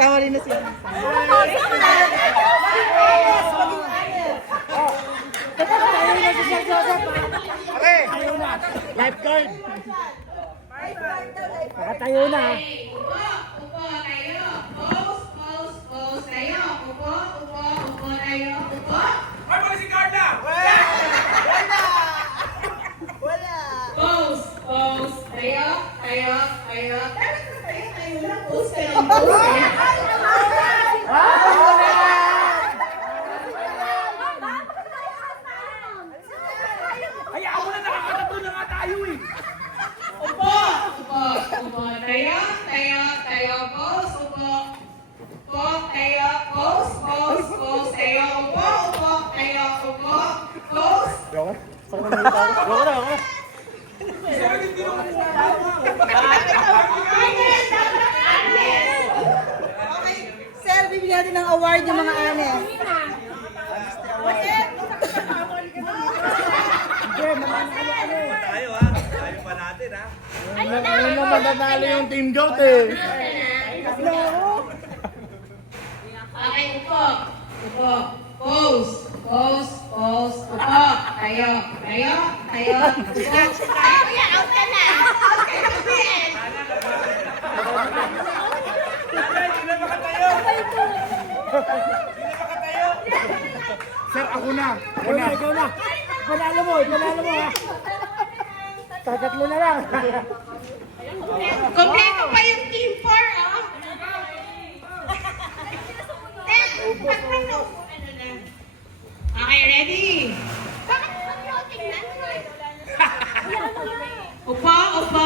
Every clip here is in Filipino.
nagkamali na siya. Lifeguard. Nakatayo na. Upo tayo. Pose, pose, pose tayo. Upo tayo. Upo. Ay, pala si Carla! Pose, pose tayo. Tayo lang. Pose ka lang. Pose. Ay, ako na nakakatatlo na nga tayo eh! Upo tayo. Pose. Upo tayo. Pose tayo. Upo tayo. Pose. Yoko. Saan naman yung tao? Yoko na. Okay, sir, bibigyan natin ng award yung mga anes. Tayo ha! Tayo pa natin ha! Ano naman nanalo yung Team Goat eh. Okay, upo. Pose. Upo. Tayo. Kuya, out ka na. Hindi na makatayo! Sir, ako na. Ikaw na. Panalo mo ha. Tatatlo na lang. Kompleto pa yung team 4, oh. Okay, ready? Upo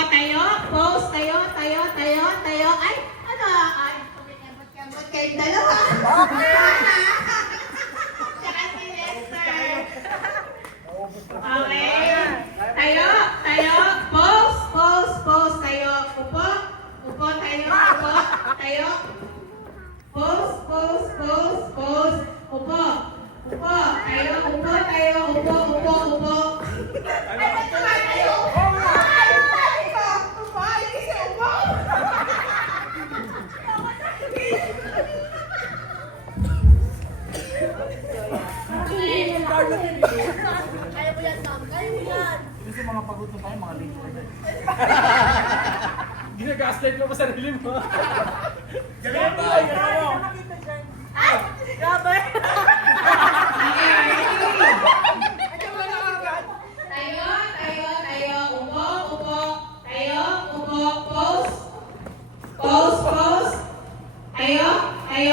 tayo. Pose tayo. Ay, ano? Ay, kambot kayong dalawa. Tsaka si Lester. Okay. Tayo. Pose tayo. Upo tayo. Pose. Upo tayo. Upo. Ay, ba't naman tayo? Ay, sabi ko. Upo, hindi siya upo. Kaya mo yan, Sam. Kaya mo yan. Kasi mga pagod na tayo, mga late na. Ginagaslight mo pa sarili mo. Galing tayo. Ay! Grabe! Tayo.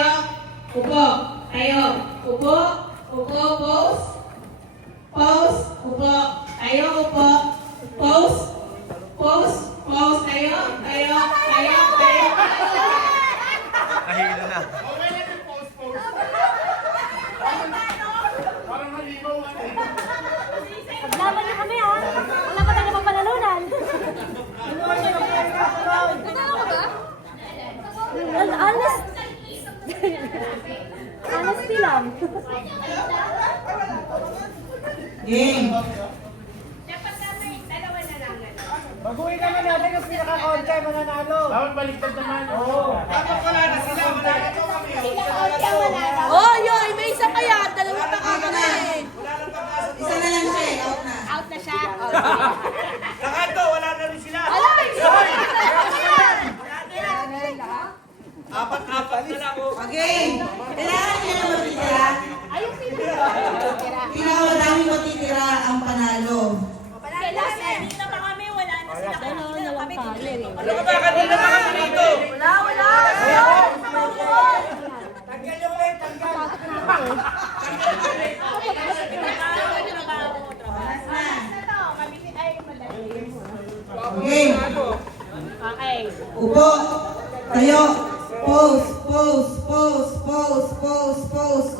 Upo. Tayo. Upo. Pose. Tayo. Upo. Pose. Upo. Tayo. Upo. Pose. Tayo. Nahilo na. Paglaban niyo kami ha. Wala pa tayo mapanalunan. Nagdala ka ba? Honest. Honesty lang. Game! Dapat kami, dalawa na lang. Baguhin naman natin yung pinaka-konti mananalo. Dapat baliktad naman. Oo. Dapat wala na sila. Wala na to kami. Oh, yoy, may isa pa yan. Dalawa pa kami na eh. Isa na lang siya, out na. Out na siya. Nakato, wala na rin sila. Apat na lang oh. Okay! Kailangan niya na matitira. Ayun pinaka. Pinakamadami matitira ang panalo. Hindi na pa kami. Wala na sila. Ano na lang tayo. Ano ka ba? Kanina pa kami dito. Wala! Tanggal yung late, tanggal. Game! Okay. Upo! Tayo! Pose!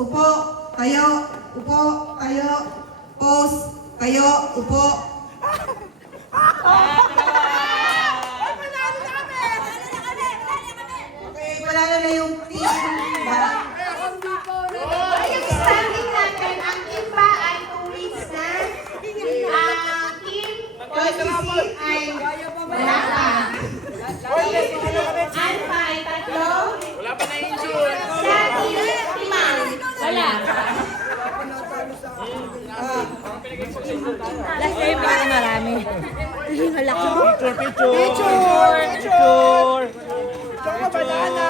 Upo! Tayo! Pose! Tayo! Upo! Okay, wala na yung team. Yung standing natin, ang team ba ay 2 weeks na? Ang team OCC ay wala pa. Alpha ay 3. Wala pa na Last year, pinakamarami. Malaki. Picture! Picture! Picture! Tsaka banana!